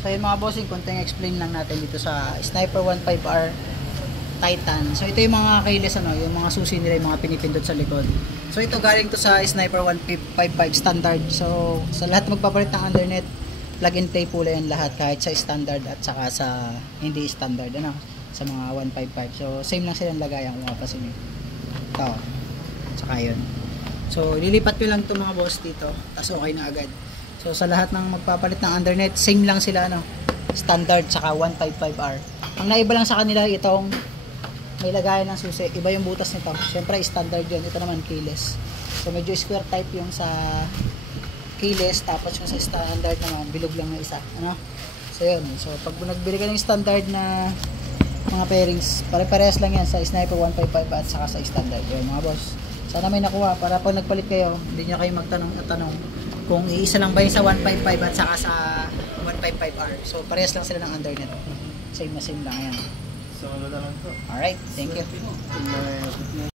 So yun mga bossing, konting explain lang natin dito sa Sniper 15R Titan. So ito yung mga keyless ano, yung mga susi nila, yung mga pinipindot sa likod. So ito galing to sa Sniper 155 standard. So sa lahat magpapalit ng undernet, plug and play po yan lahat kahit sa standard at saka sa hindi standard ano, sa mga 155. So same lang silang lagayan kung mapasin niyo. Ito. Saka yun. So lilipat ko lang itong mga boss dito, tapos okay na agad. So sa lahat ng magpapalit ng undernet, same lang sila ano, standard saka 155R. Ang naiba lang sa kanila itong may lagayan ng susi, iba yung butas nito. Syempre standard yun, ito naman keyless. So medyo square type yung sa keyless, tapos yung sa standard naman bilog lang na isa, ano? So yun. So pag nagbili ka ng standard na mga pairings, pare-parehas lang yan sa Sniper 155 at saka sa standard. Yun mga boss. Sana may nakuha para pag nagpalit kayo, hindi nyo kayo magtanong at tanong kung iisa lang ba yung sa 155 at saka sa 155R. So parehas lang sila ng undernet. Same na same lang yan. So ano naman to? Alright, thank you.